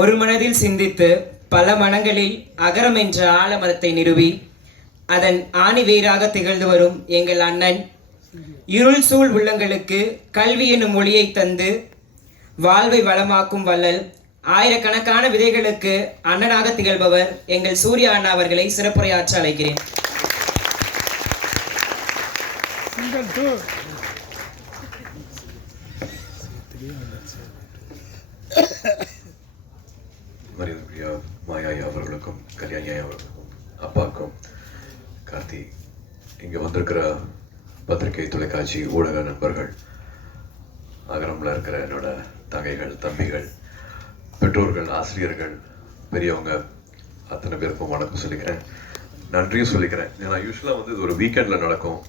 ஒரு மனதில் சிந்தித்து பல மனங்களில் அகரம் என்ற ஆலமரத்தை நிறுவி அதன் ஆணி வேராக திகழ்ந்து வரும் எங்கள் அண்ணன் இருள் சூழ் உள்ளங்களுக்கு கல்வி என்னும் மொழியை தந்து வாழ்வை வளமாக்கும் வள்ளல் ஆயிரக்கணக்கான விதைகளுக்கு அண்ணனாக திகழ்பவர் எங்கள் சூர்யா அண்ணா அவர்களை சிறப்புரையாற்ற அழைக்கிறேன். மரியாதைக்குரிய மாயாயா அவர்களுக்கும் கல்யாணியா அவர்களுக்கும் அப்பாவுக்கும் கார்த்தி, இங்கே வந்திருக்கிற பத்திரிகை தொலைக்காட்சி ஊடக நண்பர்கள், அகரமில் இருக்கிற என்னோட தங்கைகள் தம்பிகள், பெற்றோர்கள், ஆசிரியர்கள், பெரியவங்க அத்தனை பேருக்கும் வணக்கம் சொல்லிக்கிறேன், நன்றியும் சொல்லிக்கிறேன். ஏன்னா யூஸ்வலாக இது ஒரு வீக்கெண்டில் நடக்கும்.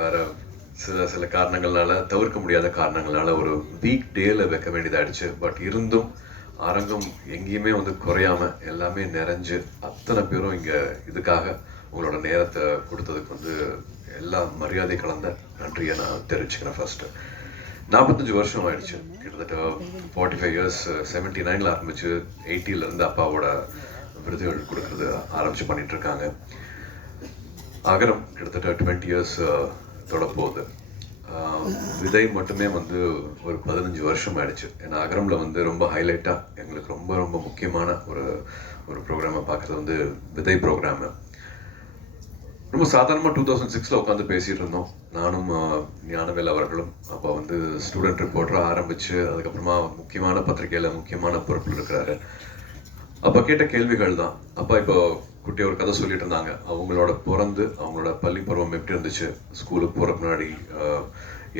வேற சில காரணங்களால, தவிர்க்க முடியாத காரணங்களால ஒரு வீக் டேல வைக்க வேண்டியதாகிடுச்சு. பட் இருந்தும் அரங்கம் எங்கேயுமே குறையாம எல்லாமே நிறைஞ்சு அத்தனை பேரும் இங்கே இதுக்காக உங்களோட நேரத்தை கொடுத்ததுக்கு எல்லா மரியாதை கலந்த நன்றியை நான் தெரிவிச்சுக்கிறேன். ஃபர்ஸ்ட் 45 வருஷம் ஆயிடுச்சு, கிட்டத்தட்ட 45 இயர்ஸ். 79 ஆரம்பிச்சு 80 அப்பாவோட விருதுகள் கொடுக்கறது ஆரம்பிச்சு பண்ணிட்டு இருக்காங்க. அகரம் கிட்டத்தட்ட 20 இயர்ஸ் தொடப்போகுது. விதை மட்டுமே ஒரு 15 வருஷம் ஆயிடுச்சு. ஏன்னா அகரமில் ரொம்ப ஹைலைட்டாக எங்களுக்கு ரொம்ப ரொம்ப முக்கியமான ஒரு ப்ரோக்ராமை பார்க்குறது விதை ப்ரோக்ராமு. ரொம்ப சாதாரணமாக 2006 உட்காந்து பேசிகிட்டு இருந்தோம், நானும் ஞானவேல் அவர்களும். அப்போ ஸ்டூடெண்ட் ரிப்போர்ட்டராக ஆரம்பித்து அதுக்கப்புறமா முக்கியமான பத்திரிகையில் முக்கியமான பொறுப்பில் இருக்கிறாரு. அப்போ கேட்ட கேள்விகள் தான். அப்பா இப்போ குட்டி ஒரு கதை சொல்லிட்டு இருந்தாங்க, அவங்களோட அவங்களோட பள்ளி பருவம் எப்படி இருந்துச்சு, ஸ்கூலுக்கு போகிற முன்னாடி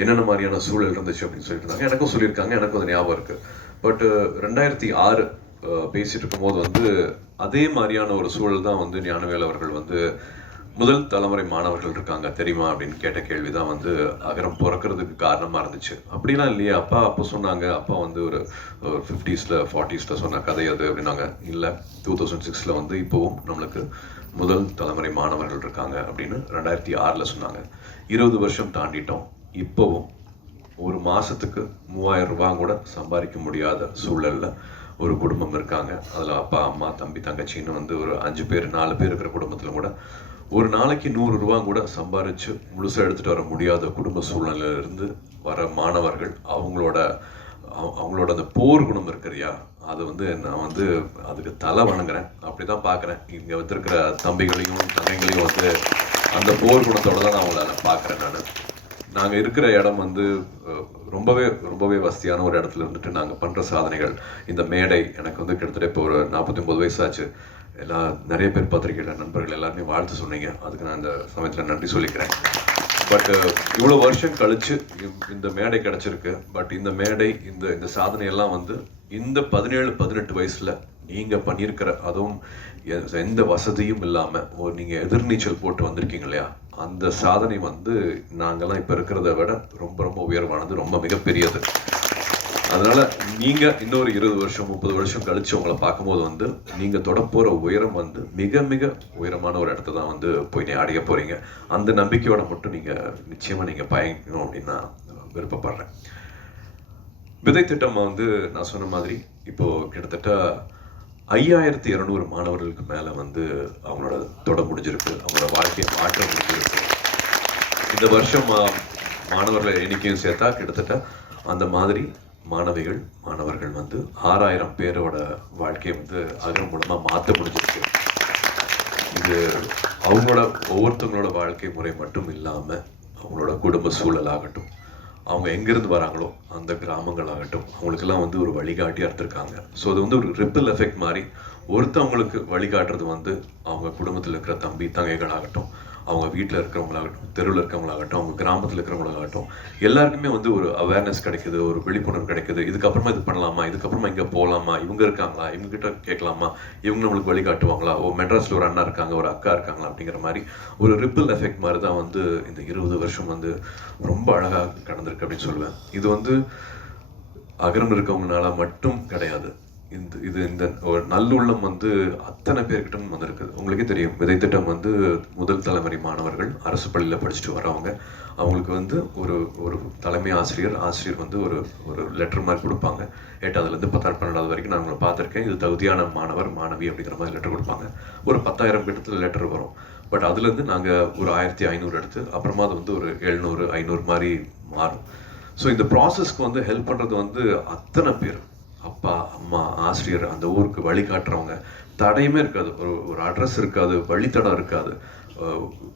என்னென்ன மாதிரியான சூழல் இருந்துச்சு அப்படின்னு சொல்லிட்டு இருந்தாங்க. எனக்கும் சொல்லியிருக்காங்க, எனக்கும் அது ஞாபகம் இருக்குது. பட் 2006 பேசிகிட்டு இருக்கும்போது அதே மாதிரியான ஒரு சூழல் தான் ஞானவேல் அவர்கள் முதல் தலைமுறை மாணவர்கள் இருக்காங்க தெரியுமா அப்படின்னு கேட்ட கேள்வி தான் அகரம் பிறக்கிறதுக்கு காரணமாக இருந்துச்சு. அப்படிலாம் இல்லையா அப்பா அப்போ சொன்னாங்க. அப்பா ஒரு 50s 40s சொன்ன கதை அது அப்படின்னாங்க. இல்லை, 2006 இப்போவும் நம்மளுக்கு முதல் தலைமுறை மாணவர்கள் இருக்காங்க அப்படின்னு 2006 சொன்னாங்க. 20 வருஷம் தாண்டிட்டோம். இப்போவும் ஒரு மாதத்துக்கு 3000 ரூபாய் கூட சம்பாதிக்க முடியாத சூழலில் ஒரு குடும்பம் இருக்காங்க. அதில் அப்பா அம்மா தம்பி தங்கச்சின்னு ஒரு 5 பேர் 4 பேர் இருக்கிற குடும்பத்தில் கூட ஒரு நாளைக்கு 100 ரூபாய் கூட சம்பாரிச்சு முழுசாக எடுத்துகிட்டு வர முடியாத குடும்ப சூழ்நிலையிலிருந்து வர மாணவர்கள், அவங்களோட அந்த போர் குணம் இருக்கிறியா, அது நான் அதுக்கு தலை வணங்குறேன். அப்படி தான் பார்க்குறேன். இங்கே வந்திருக்கிற தம்பிகளையும் தங்கைகளையும் அந்த போர் குணத்தோட தான் நான் அவங்கள பார்க்குறேன். நாங்கள் இருக்கிற இடம் ரொம்பவே ரொம்பவே வசதியான ஒரு இடத்துல இருந்துட்டு நாங்கள் பண்ணுற சாதனைகள், இந்த மேடை எனக்கு கிட்டத்தட்ட இப்போ ஒரு 49 வயசாச்சு. நிறைய பேர் பத்திரிகையில் நண்பர்கள் எல்லாருமே வாழ்த்து சொன்னீங்க, அதுக்கு நான் இந்த சமயத்தில் நன்றி சொல்லிக்கிறேன். பட் இவ்வளோ வருஷம் கழிச்சு இந்த மேடை கிடச்சிருக்கு. பட் இந்த மேடை இந்த சாதனையெல்லாம் இந்த 17-18 வயசில் நீங்கள் பண்ணியிருக்கிற, அதுவும் எந்த வசதியும் இல்லாமல் நீங்கள் எதிர்நீச்சல் போட்டு வந்திருக்கீங்க இல்லையா, அந்த சாதனை நாங்கள்லாம் இப்போ இருக்கிறத விட ரொம்ப ரொம்ப உயர்வானது, ரொம்ப மிகப்பெரியது. அதனால நீங்கள் இன்னொரு 20 வருஷம் 30 வருஷம் கழிச்சு உங்களை பார்க்கும்போது நீங்கள் தொடப்போகிற உயரம் மிக மிக உயரமான ஒரு இடத்த தான் போய் அடைய போகிறீங்க. அந்த நம்பிக்கையோட மட்டும் நீங்கள் நிச்சயமாக நீங்கள் பயணிக்கணும் அப்படின்னு நான் விருப்பப்படுறேன். விதை திட்டம் நான் சொன்ன மாதிரி இப்போது கிட்டத்தட்ட 5200 மாணவர்களுக்கு மேலே அவங்களோட தொட முடிஞ்சிருக்கு, அவங்களோட வாழ்க்கையை மாற்ற முடிஞ்சிருக்கு. இந்த வருஷம் மாணவர்கள் எண்ணிக்கையும் சேர்த்தா கிட்டத்தட்ட அந்த மாதிரி மாணவர்கள் 6000 பேரோட வாழ்க்கையை அகரம் மூலமாக மாற்ற முடிஞ்சிருக்கு. இது அவங்களோட ஒவ்வொருத்தவங்களோட வாழ்க்கை முறை மட்டும் இல்லாமல் அவங்களோட குடும்ப சூழலாகட்டும், அவங்க எங்கேருந்து வராங்களோ அந்த கிராமங்களாகட்டும், அவங்களுக்கெல்லாம் ஒரு வழிகாட்டியாக இருந்திருக்காங்க. ஸோ அது ஒரு ரிப்பிள் எஃபெக்ட் மாதிரி ஒருத்தவங்களுக்கு வழிகாட்டுறது அவங்க குடும்பத்தில் இருக்கிற தம்பி தங்கைகளாகட்டும், அவங்க வீட்டில் இருக்கிறவங்களாகட்டும், தெருவில் இருக்கிறவங்களாகட்டும், அவங்க கிராமத்தில் இருக்கிறவங்களாகட்டும், எல்லாருக்குமே ஒரு அவேர்னஸ் கிடைக்குது, ஒரு விழிப்புணர்வு கிடைக்குது. இதுக்கப்புறமா இது பண்ணலாமா, இதுக்கப்புறமா இங்கே போகலாமா, இவங்க இருக்காங்களா, இவங்ககிட்ட கேட்கலாமா, இவங்க நம்மளுக்கு வழிகாட்டுவாங்களா, மெட்ராஸில் ஒரு அண்ணா இருக்காங்க, ஒரு அக்கா இருக்காங்களா அப்படிங்கிற மாதிரி ஒரு ரிப்பிள் எஃபெக்ட் மாதிரி தான் இந்த 20 வருஷம் ரொம்ப அழகாக கடந்திருக்கு அப்படின்னு சொல்லுவேன். இது அகரம் இருக்கவங்கனால மட்டும் கிடையாது. இந்த ஒரு நல்லுள்ளம் வந்து அத்தனை பேர்கிட்ட வந்திருக்குது. உங்களுக்கே தெரியும், விதை திட்டம் வந்து முதல் தலைமுறை மாணவர்கள் அரசு பள்ளியில் படிச்சுட்டு வரவங்க. அவங்களுக்கு வந்து ஒரு ஒரு தலைமை ஆசிரியர் வந்து ஒரு ஒரு லெட்டர் மாதிரி கொடுப்பாங்க. 8ஆவதுலேருந்து 10ஆவது 12ஆவது வரைக்கும் நான் உங்களை பார்த்துருக்கேன், இது தகுதியான மாணவர் மாணவி அப்படிங்கிற மாதிரி லெட்டர் கொடுப்பாங்க. ஒரு 10,000 கிட்டத்தில் லெட்டர் வரும். பட் அதுலேருந்து நாங்கள் ஒரு 1500 எடுத்து அப்புறமா அது வந்து ஒரு 700 500 மாதிரி மாறும். ஸோ இந்த ப்ராசஸ்க்கு வந்து ஹெல்ப் பண்ணுறது வந்து அத்தனை பேர், அப்பா அம்மா ஆசிரியர், அந்த ஊருக்கு வழிகாட்டுறவங்க. தடையுமே இருக்காது, ஒரு அட்ரஸ் இருக்காது, வழித்தடம் இருக்காது.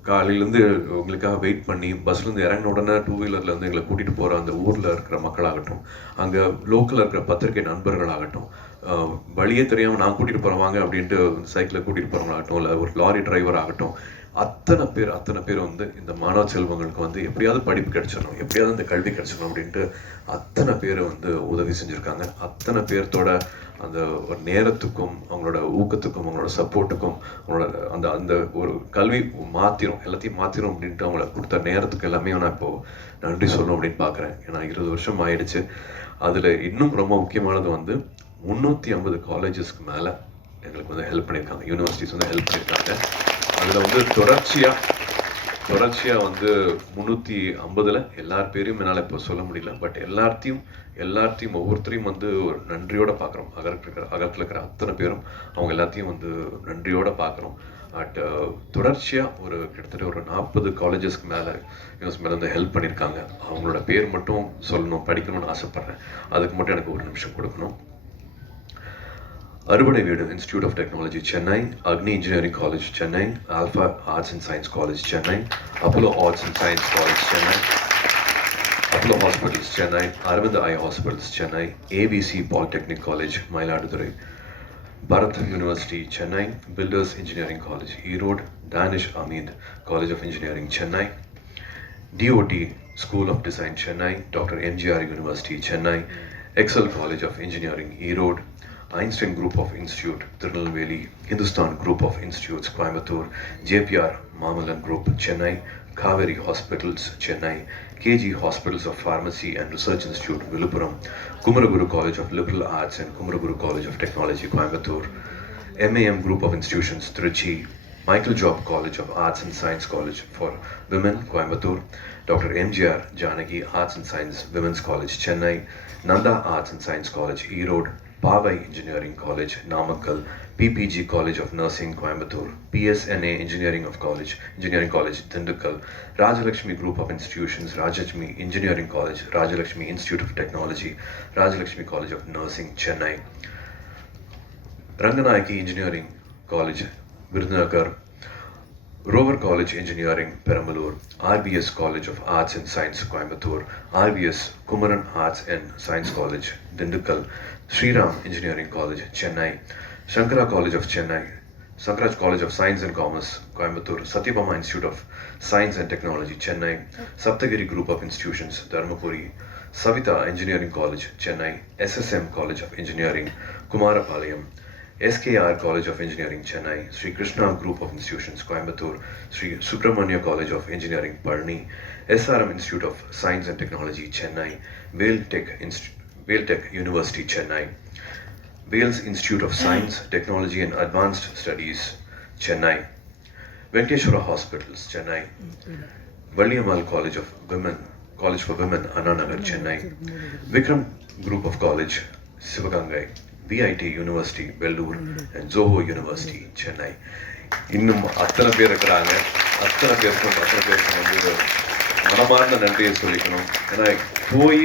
காலையிலேருந்து உங்களுக்காக வெயிட் பண்ணி பஸ்லேருந்து இறங்கின உடனே 2 வீலரில் வந்து எங்களை கூட்டிகிட்டு போகிற அந்த ஊரில் இருக்கிற மக்களாகட்டும், அங்கே லோக்கலில் இருக்கிற பத்திரிகை நண்பர்களாகட்டும், வழியே தெரியாமல் நான் கூட்டிகிட்டு போகிறவாங்க அப்படின்ட்டு சைக்கிளில் கூட்டிகிட்டு போகிறவங்களாகட்டும், இல்லை ஒரு லாரி டிரைவர் ஆகட்டும், அத்தனை பேர் வந்து இந்த மாணவ செல்வங்களுக்கு வந்து எப்படியாவது படிப்பு கிடைச்சிடணும், எப்படியாவது இந்த கல்வி கிடைச்சிடணும் அப்படின்ட்டு அத்தனை பேர் வந்து உதவி செஞ்சுருக்காங்க. அத்தனை பேர்த்தோட அந்த ஒரு நேரத்துக்கும் அவங்களோட ஊக்கத்துக்கும் அவங்களோட சப்போர்ட்டுக்கும் அவங்களோட அந்த அந்த ஒரு கல்வி எல்லாத்தையும் மாற்றிடும் அப்படின்ட்டு அவங்கள கொடுத்த நேரத்துக்கு எல்லாமே நான் இப்போது நன்றி சொல்லணும் அப்படின்னு பார்க்குறேன். ஏன்னா 20 வருஷம் ஆயிடுச்சு. அதில் இன்னும் ரொம்ப முக்கியமானது வந்து 350 காலேஜஸ்க்கு மேலே எங்களுக்கு வந்து ஹெல்ப் பண்ணியிருக்காங்க, யூனிவர்சிட்டிஸ் வந்து ஹெல்ப் பண்ணியிருக்காங்க. அதில் வந்து தொடர்ச்சியாக வந்து 350 எல்லார் பேரையும் என்னால் இப்போ சொல்ல முடியல. பட் எல்லாத்தையும் ஒவ்வொருத்தரையும் வந்து ஒரு நன்றியோடு பார்க்குறோம். அகத்தில் இருக்கிற அத்தனை பேரும் அவங்க எல்லாத்தையும் வந்து நன்றியோடு பார்க்குறோம். பட் தொடர்ச்சியாக ஒரு கிட்டத்தட்ட ஒரு 40 காலேஜஸ்க்கு மேலே வந்து ஹெல்ப் பண்ணியிருக்காங்க. அவங்களோட பேர் மட்டும் சொல்லணும், படிக்கணும்னு ஆசைப்பட்றேன். அதுக்கு மட்டும் எனக்கு ஒரு நிமிஷம் கொடுக்கணும். அறுபடை வீடு institute of technology Chennai, Agni engineering college Chennai, Alpha arts and science college Chennai, Apollo arts and science college Chennai, Apollo hospitals Chennai, Aravind eye hospitals Chennai, AVC polytechnic college Mayiladuthurai, Bharath university Chennai, builders engineering college Erode, Dhanish Ahmed college of engineering Chennai, DOT school of design Chennai, doctor MGR university Chennai, Excel college of engineering Erode, Einstein Group of Institute, Tirunelveli, Hindustan Group of Institutes, Coimbatore, JPR Mamalan Group, Chennai, Kaveri Hospitals, Chennai, KG Hospitals of Pharmacy and Research Institute, Viluppuram, Kumaraguru College of Liberal Arts and Kumaraguru College of Technology, Coimbatore, MAM Group of Institutions, Trichy, Michael Job College of Arts and Science College for Women, Coimbatore, Dr. MGR Janaki Arts and Science Women's College, Chennai, Nanda Arts and Science College, Erode, Pavai Engineering College, Namakkal, PPG College of Nursing, Coimbatore, PSNA Engineering College, Dindukkal, Rajalakshmi Group of Institutions, Rajalakshmi Engineering College, Rajalakshmi Institute of Technology, Rajalakshmi College of Nursing, Chennai, Ranganayaki Engineering College, Virudhunagar, Rover College Engineering, Perambalur, RBS College of Arts and Science, Coimbatore, RBS Kumaran Arts and Science College, Dindukkal, Sriram Engineering College, Chennai, Shankara College of Chennai, Sankaraj College of Science and Commerce, Coimbatore, Satyabama Institute of Science and Technology, Chennai, Saptagiri Group of Institutions, Dharmapuri, Savita Engineering College, Chennai, SSM College of Engineering, Kumarapalayam, SKR College of Engineering, Chennai, Sri Krishna Group of Institutions, Coimbatore, Sri Subramania College of Engineering, Palni, SRM Institute of Science and Technology, Chennai, Vale Tech University, Chennai, Wales Institute of Science, Technology and Advanced Studies, Chennai, Venkateshwara Hospitals, Chennai, Valliammal College for Women, Anna Nagar, Chennai, Vikram Group of College, Sivagangai, VIT University, Vellore, and Zoho University, Chennai. இன்னும் அத்தனை பேர் இருக்கிறாங்க. அத்தனை பேருக்கும் வந்து மனமார்ந்த நன்றியை சொல்லிக்கணும். ஏன்னா போய்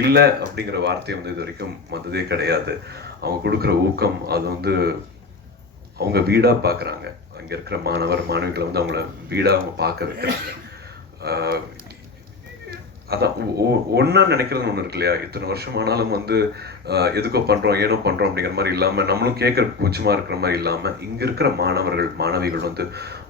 இல்லை அப்படிங்கிற வார்த்தை வந்து இது வரைக்கும் வந்ததே கிடையாது. அவங்க கொடுக்குற ஊக்கம் அது வந்து அவங்க வீடாக பார்க்குறாங்க. அங்கே இருக்கிற மாணவிகளை வந்து அவங்கள வீடாக அவங்க பார்க்க வைக்கிறாங்க. அதான் ஒன்றா நினைக்கிறது ஒன்று இருக்கு இல்லையா? இத்தனை வருஷம் ஆனாலும் வந்து எதுக்கோ பண்ணுறோம் ஏனோ பண்ணுறோம் அப்படிங்கிற மாதிரி இல்லாமல், நம்மளும் கேட்குற கூச்சமாக இருக்கிற மாதிரி இல்லாமல், இங்கே இருக்கிற மாணவிகள் வந்து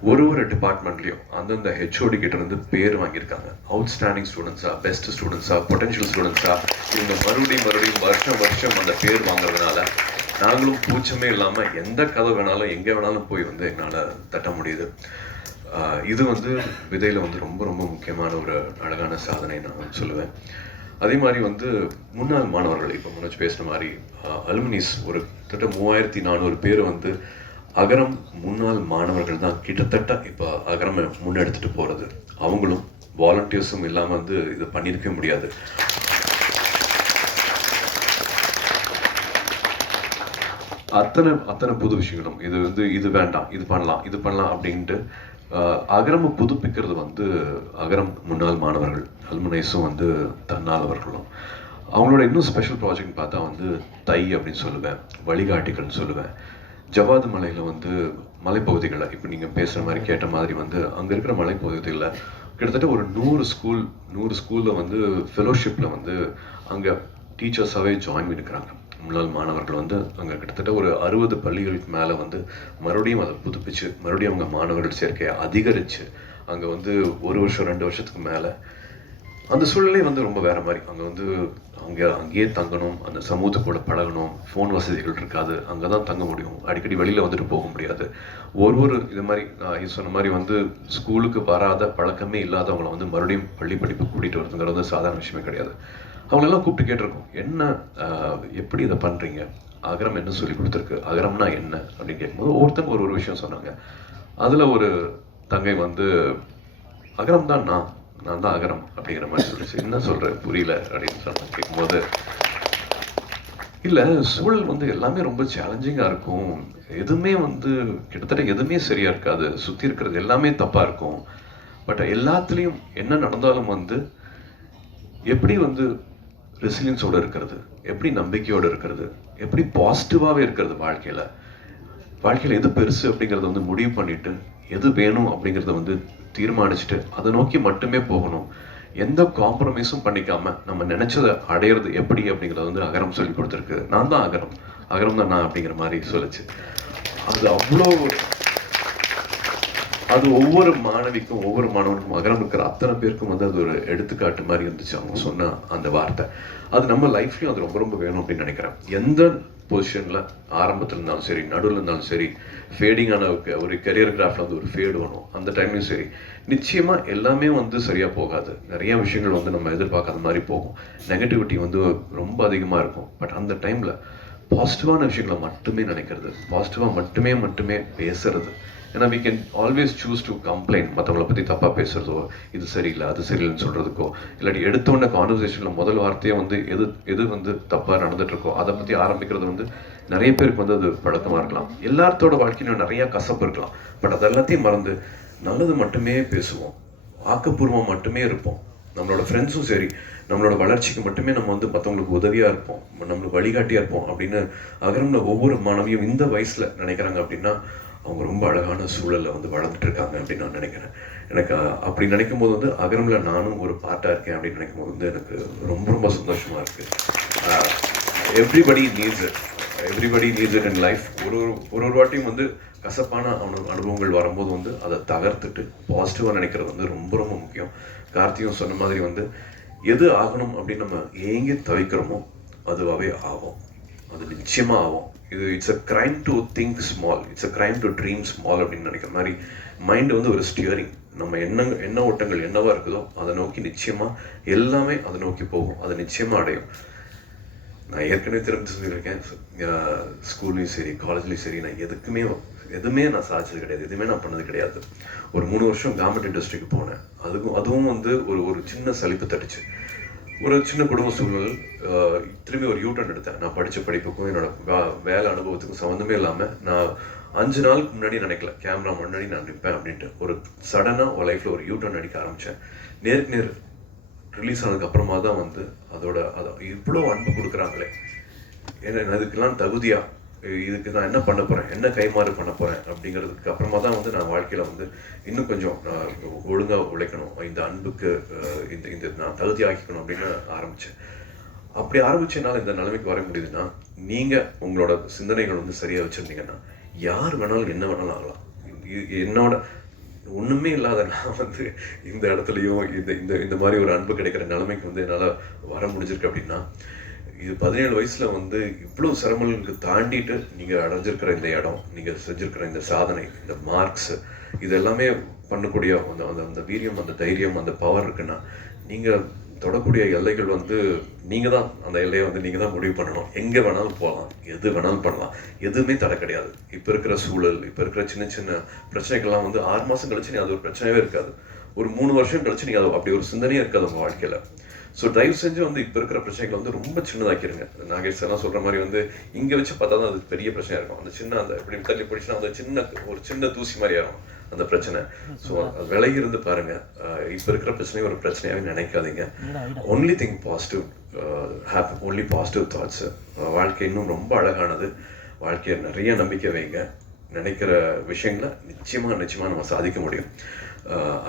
ஒரு டிபார்ட்மெண்ட்லேயும் அந்தந்த ஹெச்ஓடி கிட்ட இருந்து பேர் வாங்கியிருக்காங்க. அவுட்ஸ்டாண்டிங் ஸ்டூடெண்ட்ஸா, பெஸ்ட் ஸ்டூடெண்ட்ஸா, பொட்டன்ஷியல் ஸ்டூடெண்ட்ஸா, இவங்க மறுபடியும் வருஷம் அந்த பேர் வாங்குறதுனால நாங்களும் கூச்சமே இல்லாமல் எந்த கதை வேணாலும் எங்கே வேணாலும் போய் வந்து எங்களால் தட்ட முடியுது. இது வந்து விதையில் வந்து ரொம்ப ரொம்ப முக்கியமான ஒரு அழகான சாதனை நான் சொல்லுவேன். அதே மாதிரி வந்து முன்னாள் மாணவர்கள் இப்போ முன்னாடி பேசின மாதிரி அலுமினிஸ் ஒரு கிட்டத்தட்ட 3400 பேர் வந்து அகரம் முன்னாள் மாணவர்கள் தான் கிட்டத்தட்ட இப்போ அகரம் முன்னெடுத்துட்டு போகிறது. அவங்களும் வாலண்டியர்ஸும் இல்லாமல் வந்து இதை பண்ணியிருக்கவே முடியாது. அத்தனை புது விஷயங்களும் இது வந்து இது வேண்டாம், இது பண்ணலாம் அப்படின்ட்டு அகரம் புதுப்பிக்கிறது வந்து அகரம் முன்னாள் மாணவர்கள் அலுமினைஸும் வந்து தன்னாளவர்களும். அவங்களோட இன்னும் ஸ்பெஷல் ப்ராஜெக்ட் பார்த்தா வந்து தை அப்படின்னு சொல்லுவேன், வழிகாட்டிகள்னு சொல்லுவேன். ஜவாது மலையில் வந்து மலைப்பகுதிகளில் இப்போ நீங்கள் பேசுகிற மாதிரி கேட்ட மாதிரி வந்து அங்கே இருக்கிற மலைப்பகுதிகளில் கிட்டத்தட்ட ஒரு 100 ஸ்கூலில் வந்து ஃபெலோஷிப்பில் வந்து அங்கே டீச்சர்ஸாகவே ஜாயின் பண்ணியிருக்கிறாங்க. முன்னாள் மாணவர்கள் வந்து அங்கே கிட்டத்தட்ட ஒரு 60 பள்ளிகளுக்கு மேலே வந்து மறுபடியும் அதை புதுப்பிச்சு மறுபடியும் அவங்க மாணவர்கள் சேர்க்கையை அதிகரித்து அங்கே வந்து 1 வருஷம் 2 வருஷத்துக்கு மேலே அந்த சூழ்நிலை வந்து ரொம்ப வேறு மாதிரி. அங்கே வந்து அங்கேயே தங்கணும், அந்த சமூகத்து கூட பழகணும், ஃபோன் வசதிகள் இருக்காது, அங்கே தான் தங்க முடியும், அடிக்கடி வெளியில் வந்துட்டு போக முடியாது. ஒரு இது மாதிரி நான் சொன்ன மாதிரி வந்து ஸ்கூலுக்கு வராத பழக்கமே இல்லாதவங்களை வந்து மறுபடியும் பள்ளி படிப்பு கூட்டிகிட்டு வரதுங்கிறது வந்து சாதாரண விஷயமே கிடையாது. அவங்களெல்லாம் கூப்பிட்டு கேட்டிருக்கோம், என்ன எப்படி இதை பண்ணுறீங்க, அகரம் என்ன சொல்லி கொடுத்துருக்கு, அகரம்னா என்ன அப்படின்னு கேட்கும்போது ஒவ்வொருத்தங்க ஒரு விஷயம் சொன்னாங்க. அதில் ஒரு தங்கை வந்து அகரம் தான் நான் தான் அகரம் அப்படிங்கிற மாதிரி சொல்லிச்சு. என்ன சொல்கிறேன் புரியல அப்படின்னு சொன்னாங்க. கேட்கும்போது இல்லை, சூழல் வந்து எல்லாமே ரொம்ப சேலஞ்சிங்காக இருக்கும், எதுவுமே வந்து கிட்டத்தட்ட எதுவுமே சரியாக இருக்காது, சுற்றி இருக்கிறது எல்லாமே தப்பாக இருக்கும், பட் எல்லாத்துலேயும் என்ன நடந்தாலும் வந்து எப்படி வந்து ரெசிலியன்ஸோடு இருக்கிறது, எப்படி நம்பிக்கையோடு இருக்கிறது, எப்படி பாசிட்டிவாகவே இருக்கிறது, வாழ்க்கையில் எது பெருசு அப்படிங்கிறத வந்து முடிவு பண்ணிட்டு எது வேணும் அப்படிங்கிறத வந்து தீர்மானிச்சுட்டு அதை நோக்கி மட்டுமே போகணும், எந்த காம்ப்ரமைஸும் பண்ணிக்காம நம்ம நினைச்சதை அடையிறது எப்படி அப்படிங்கிறத வந்து அகரம் சொல்லி கொடுத்துருக்கு. நான் தான் அகரம் தான் நான் அப்படிங்கிற மாதிரி சொல்லிச்சு. அது ஒவ்வொரு மாணவிக்கும் ஒவ்வொரு மாணவனுக்கும் அகரம் இருக்கிற அத்தனை பேருக்கும் வந்து அது ஒரு எடுத்துக்காட்டு மாதிரி இருந்துச்சு அவங்க சொன்ன அந்த வார்த்தை. அது நம்ம லைஃப்லையும் அது ரொம்ப வேணும் அப்படின்னு நினைக்கிறேன். எந்த பொசிஷனில் ஆரம்பத்தில் இருந்தாலும் சரி, நடுவில் இருந்தாலும் சரி, ஃபேடிங்கான ஒரு கரியர் கிராஃப்டில் வந்து ஒரு ஃபேடு வேணும், அந்த டைம்லையும் சரி, நிச்சயமாக எல்லாமே வந்து சரியாக போகாது. நிறைய விஷயங்கள் வந்து நம்ம எதிர்பார்க்காத மாதிரி போகும், நெகட்டிவிட்டி வந்து ரொம்ப அதிகமாக இருக்கும். பட் அந்த டைமில் பாசிட்டிவான விஷயங்களை மட்டுமே நினைக்கிறது, பாசிட்டிவாக மட்டுமே பேசுறது. ஏன்னா we can always choose to complain, மற்றவங்களை பற்றி தப்பாக பேசுகிறதோ, இது சரியில்லை அது சரியில்லைன்னு சொல்கிறதுக்கோ, இல்லாட்டி எடுத்தோடனே கான்வர்சேஷனில் முதல் வார்த்தையை வந்து எது வந்து தப்பாக நடந்துகிட்ருக்கோ அதை பற்றி ஆரம்பிக்கிறது வந்து நிறைய பேருக்கு வந்து அது பழக்கமாக இருக்கலாம். எல்லாத்தோட வாழ்க்கையிலும் நிறையா கசப்பு இருக்கலாம், பட் அதெல்லாத்தையும் மறந்து நல்லது மட்டுமே பேசுவோம், ஆக்கப்பூர்வமாக மட்டுமே இருப்போம். நம்மளோட ஃப்ரெண்ட்ஸும் சரி, நம்மளோட வளர்ச்சிக்கு மட்டுமே நம்ம வந்து மற்றவங்களுக்கு உதவியாக இருப்போம், நம்மளுக்கு வழிகாட்டியாக இருப்போம் அப்படின்னு அகரம்ல ஒவ்வொரு மாணவியும் இந்த வயசில் நினைக்கிறாங்க அப்படின்னா அவங்க ரொம்ப அழகான சூழலில் வந்து வளர்ந்துட்டு இருக்காங்க அப்படின்னு நான் நினைக்கிறேன். எனக்கு அப்படி நினைக்கும் போது வந்து அகரம்ல நானும் ஒரு பார்ட்டாக இருக்கேன் அப்படின்னு நினைக்கும் போது வந்து எனக்கு ரொம்ப சந்தோஷமாக இருக்குது. Everybody needs it in life. ஒரு வாட்டியும் வந்து கசப்பான அனுபவங்கள் வரும்போது வந்து அதை தகர்த்துட்டு பாசிட்டிவாக நினைக்கிறது வந்து ரொம்ப முக்கியம். கார்த்தியும் சொன்ன மாதிரி வந்து எது ஆகணும் அப்படின்னு நம்ம ஏங்கி தவிக்கிறோமோ அதுவாகவே ஆகும், அது நிச்சயமாக ஆகும். It's a crime to think small, it's a crime to dream small அப்படின்னு நினைக்கிற மாதிரி மைண்டு வந்து ஒரு ஸ்டியரிங். நம்ம எண்ண ஓட்டங்கள் என்னவா இருக்குதோ அதை நோக்கி நிச்சயமாக எல்லாமே அதை நோக்கி போகும், அதை நிச்சயமாக அடையும். நான் ஏற்கனவே திரும்பி சொல்லியிருக்கேன், ஸ்கூல்லையும் சரி காலேஜ்லேயும் சரி நான் எதுவுமே நான் சாதிச்சது கிடையாது, எதுவுமே நான் பண்ணது கிடையாது. ஒரு 3 வருஷம் கவர்மெண்ட் இண்டஸ்ட்ரிக்கு போனேன், அதுவும் வந்து ஒரு சின்ன சலிப்பு தட்டுச்சு. ஒரு சின்ன குடும்ப சூழல், திரும்பி ஒரு யூட்டர்ன் எடுத்தேன். நான் படித்த படிப்புக்கும் என்னோட வேலை அனுபவத்துக்கும் சம்மந்தமே இல்லாமல் நான் 5 நாளுக்கு முன்னாடி நினைக்கல கேமரா முன்னாடி நான் நிற்பேன் அப்படின்ட்டு. ஒரு சடனாக ஒரு லைஃப்பில் ஒரு யூட்டர்ன் அடிக்க ஆரம்பித்தேன். நேர் ரிலீஸ் ஆனதுக்கு அப்புறமா தான் வந்து அதை இவ்வளோ அன்பு கொடுக்குறாங்களே, ஏன்னா இதுக்கெல்லாம் தகுதியா, இதுக்கு நான் என்ன பண்ண போகிறேன், என்ன கைமாறு பண்ண போகிறேன் அப்படிங்கிறதுக்கு அப்புறமா தான் வந்து நான் வாழ்க்கையில் வந்து இன்னும் கொஞ்சம் ஒழுங்காக உழைக்கணும், இந்த அன்புக்கு இந்த நான் தகுதி ஆக்கிக்கணும் அப்படின்னு ஆரம்பித்தேன். அப்படி ஆரம்பிச்சனால இந்த நிலைமைக்கு வர முடியுதுன்னா, நீங்கள் உங்களோட சிந்தனைகள் வந்து சரியாக வச்சுருந்தீங்கன்னா யார் வேணாலும் என்ன வேணாலும் ஆகலாம். என்னோட ஒன்றுமே இல்லாத நான் வந்து இந்த இடத்துலையும் இந்த மாதிரி ஒரு அன்பு கிடைக்கிற நிலைமைக்கு வந்து என்னால் வர முடிஞ்சிருக்கு அப்படின்னா, இது 17 வயசில் வந்து இவ்வளோ சிரமங்களுக்கு தாண்டிட்டு நீங்கள் அடைஞ்சிருக்கிற இந்த இடம், நீங்கள் செஞ்சுருக்கிற இந்த சாதனை, இந்த மார்க்ஸு, இது எல்லாமே பண்ணக்கூடிய அந்த வீரியம், அந்த தைரியம், அந்த பவர் இருக்குன்னா தொடக்கூடிய எல்லைகள் வந்து நீங்கள் தான் அந்த எல்லையை வந்து நீங்கள் தான் முடிவு பண்ணணும். எங்கே வேணாலும் போகலாம், எது வேணாலும் பண்ணலாம், எதுவுமே தடை கிடையாது. இப்போ இருக்கிற சூழல், இப்போ இருக்கிற சின்ன சின்ன பிரச்சனைகள்லாம் வந்து 6 மாதம் கழிச்சு நீ அது ஒரு பிரச்சனையே இருக்காது. ஒரு 3 வருஷம் கழிச்சு நீங்கள் அது அப்படி ஒரு சிந்தனையே இருக்காது உங்கள் வாழ்க்கையில். ஸோ தயவு செஞ்சு வந்து இப்போ இருக்கிற பிரச்சனைகளை வந்து ரொம்ப சின்னதாக்கிடுங்க. நாகேஷ் சார்லாம் சொல்கிற மாதிரி வந்து இங்கே வச்சு பார்த்தா தான் அது பெரிய பிரச்சனையாக இருக்கும். அந்த சின்ன அந்த இப்படி தள்ளி பிடிச்சினா அந்த ஒரு சின்ன தூசி மாதிரி ஆகும் அந்த பிரச்சனை. ஸோ அது விலகி இருந்து பாருங்க. இப்போ இருக்கிற பிரச்சனையை ஒரு பிரச்சனையாகவே நினைக்காதீங்க. Only think positive, have only positive thoughts. வாழ்க்கை இன்னும் ரொம்ப அழகானது. வாழ்க்கையை நிறைய நம்பிக்கை வைங்க. நினைக்கிற விஷயங்களை நிச்சயமாக நம்ம சாதிக்க முடியும்.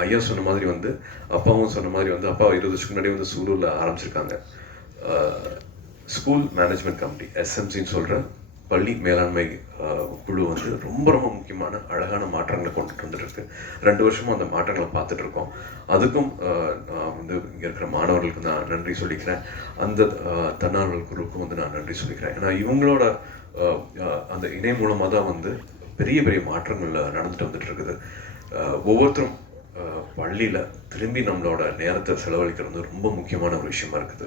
ஐயா சொன்ன மாதிரி வந்து அப்பாவும் சொன்ன மாதிரி வந்து அப்பா 20 வருஷத்துக்கு முன்னாடி வந்து சூலூரில் ஆரம்பிச்சிருக்காங்க ஸ்கூல் மேனேஜ்மெண்ட் கமிட்டி, SMCன்னு சொல்கிற பள்ளி மேலாண்மை குழு வந்து ரொம்ப ரொம்ப முக்கியமான அழகான மாற்றங்களை கொண்டுட்டு வந்துட்டு 2 வருஷமும் அந்த மாற்றங்களை பார்த்துட்டு இருக்கோம். அதுக்கும் நான் வந்து இங்கே இருக்கிற மாணவர்களுக்கு நான் நன்றி சொல்லிக்கிறேன். அந்த தன்னார்வல் குழுவுக்கும் வந்து நான் நன்றி சொல்லிக்கிறேன். ஏன்னா இவங்களோட அந்த இணை மூலமாக தான் வந்து பெரிய பெரிய மாற்றங்கள் நடந்துட்டு வந்துட்டு இருக்குது. ஒவ்வொருத்தரும் பள்ளியில் திரும்பி நம்மளோட நேரத்தை செலவழிக்கிறது ரொம்ப முக்கியமான ஒரு விஷயமா இருக்குது.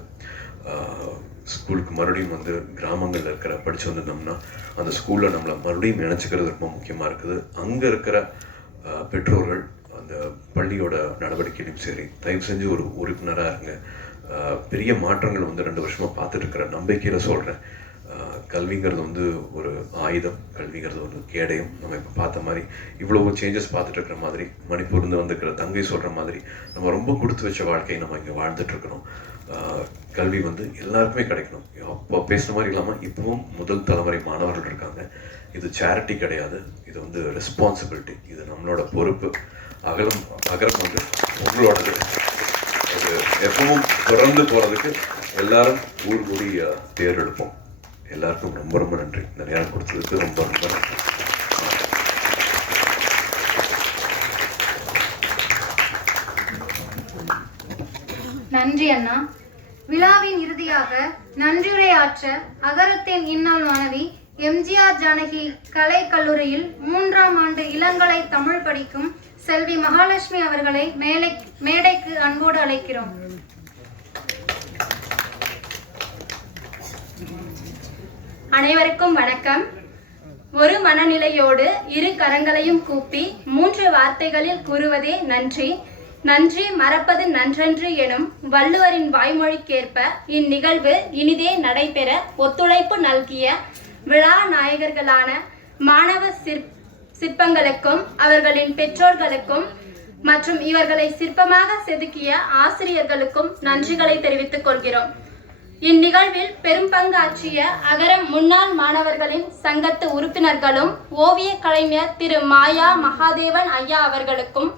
ஸ்கூலுக்கு மறுபடியும் வந்து கிராமங்களில் இருக்கிற படித்து வந்திருந்தோம்னா அந்த ஸ்கூலில் நம்மளை மறுபடியும் நினச்சிக்கிறது ரொம்ப முக்கியமாக இருக்குது. அங்கே இருக்கிற பெற்றோர்கள் அந்த பள்ளியோட நடவடிக்கையிலும் சரி தயவு செஞ்சு ஒரு உறுப்பினராக இருங்க. பெரிய மாற்றங்கள் வந்து 2 வருஷமாக பார்த்துட்டு இருக்கிற நம்பிக்கையில் சொல்கிறேன். கல்விங்கிறது வந்து ஒரு ஆயுதம், கல்விங்கிறது ஒரு கேடயம். நம்ம இப்போ பார்த்த மாதிரி இவ்வளோ சேஞ்சஸ் பார்த்துட்டு இருக்கிற மாதிரி, மணிப்பூர்ந்து வந்துருக்கிற தங்கை சொல்கிற மாதிரி நம்ம ரொம்ப கொடுத்து வச்ச வாழ்க்கையை நம்ம இங்கே வாழ்ந்துட்டுருக்கிறோம். கல்வி வந்து எல்லாருக்குமே கிடைக்கணும். அப்போ பேசுகிற மாதிரி இல்லாமல் இப்பவும் முதல் தலைமுறை மாணவர்கள் இருக்காங்க. இது சேரிட்டி கிடையாது, இது வந்து ரெஸ்பான்சிபிலிட்டி, இது நம்மளோட பொறுப்பு. அகரம் வந்து உங்களோடது. அது எப்பவும் தொடர்ந்து போகிறதுக்கு எல்லாரும் ஊர் கூடி தேர் எடுப்போம். எல்லாருக்கும் ரொம்ப ரொம்ப நன்றி. இந்த நேரம் கொடுத்ததுக்கு ரொம்ப ரொம்ப நன்றி. நன்றி அண்ணா. விழாவின் இறுதியாக நன்றியுரையாற்ற அகரத்தின் இன்னாள் மாணவி எம்ஜிஆர் ஜானகி கலை கல்லூரியில் 3ஆம் ஆண்டு இளங்கலை தமிழ் படிக்கும் செல்வி மகாலட்சுமி அவர்களை மேடைக்கு அன்போடு அழைக்கிறோம். அனைவருக்கும் வணக்கம். ஒரு மனநிலையோடு 2 கரங்களையும் கூப்பி 3 வார்த்தைகளில் கூறுவதே நன்றி. நன்றி மறப்பது நன்றன்று எனும் வள்ளுவரின் வாய்மொழிக்கேற்ப இந்நிகழ்வு இனிதே நடைபெற ஒத்துழைப்பு நல்கிய விழா நாயகர்களான மாணவ சிற்பங்களுக்கும் அவர்களின் பெற்றோர்களுக்கும் மற்றும் இவர்களை சிற்பமாக செதுக்கிய ஆசிரியர்களுக்கும் நன்றிகளை தெரிவித்துக் கொள்கிறோம். இந்நிகழ்வில் பெரும் பங்காற்றிய அகரம் முன்னாள் மாணவர்களின் சங்கத்து உறுப்பினர்களும் ஓவிய கலைஞர் திரு மாயா மகாதேவன் ஐயா அவர்களுக்கும்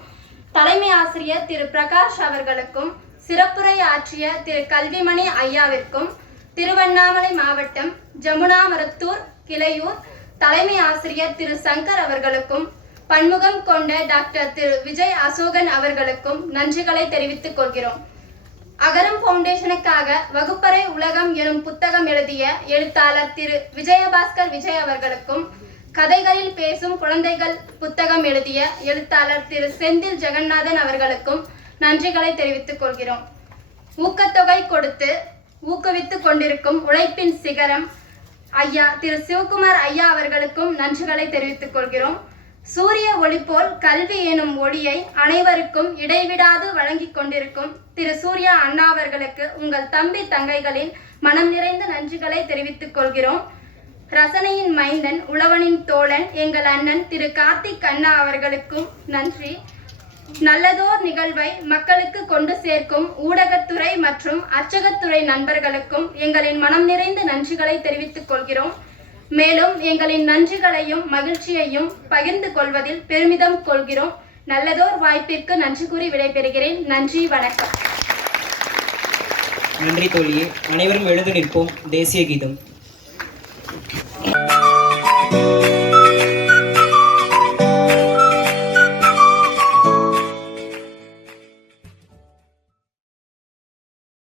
தலைமை ஆசிரியர் திரு பிரகாஷ் அவர்களுக்கும் சிறப்புரை ஆற்றிய திரு கல்விமணி ஐயாவிற்கும் திருவண்ணாமலை மாவட்டம் ஜமுனாமரத்தூர் கிளையூர் தலைமை ஆசிரியர் திரு சங்கர் அவர்களுக்கும் பன்முகம் கொண்ட டாக்டர் திரு விஜய் அசோகன் அவர்களுக்கும் நன்றிகளை தெரிவித்துக் கொள்கிறோம். அகரம் ஃபவுண்டேஷனுக்காக வகுப்பறை உலகம் எனும் புத்தகம் எழுதிய எழுத்தாளர் திரு விஜயபாஸ்கர் விஜய் அவர்களுக்கும் கதைகளில் பேசும் குழந்தைகள் புத்தகம் எழுதிய எழுத்தாளர் திரு செந்தில் ஜெகநாதன் அவர்களுக்கும் நன்றிகளை தெரிவித்துக் கொள்கிறோம். ஊக்கத்தொகை கொடுத்து ஊக்குவித்துக் கொண்டிருக்கும் உழைப்பின் சிகரம் ஐயா திரு சிவகுமார் ஐயா அவர்களுக்கும் நன்றிகளை தெரிவித்துக் கொள்கிறோம். சூரிய ஒளி போல் கல்வி எனும் ஒளியை அனைவருக்கும் இடைவிடாது வழங்கி கொண்டிருக்கும் திரு சூர்யா அண்ணா அவர்களுக்கு உங்கள் தம்பி தங்கைகளின் மனம் நிறைந்த நன்றிகளை தெரிவித்துக் கொள்கிறோம். ரசனையின் மைந்தன் உழவனின் தோழன் எங்கள் அண்ணன் திரு கார்த்திக் அண்ணா அவர்களுக்கும் நன்றி. நல்லதோர் நிகழ்வை மக்களுக்கு கொண்டு சேர்க்கும் ஊடகத்துறை மற்றும் அர்ச்சகத்துறை நண்பர்களுக்கும் எங்களின் மனம் நிறைந்த நன்றிகளை தெரிவித்துக் கொள்கிறோம். மேலும் எங்களின் நன்றிகளையும் மகிழ்ச்சியையும் பகிர்ந்து கொள்வதில் பெருமிதம் கொள்கிறோம். நல்லதோர் வாய்ப்பிற்கு நன்றி கூறி விடைபெறுகிறேன். நன்றி, வணக்கம். நன்றி தோழியே. அனைவரும் எழுந்து நிற்போம். தேசிய கீதம்.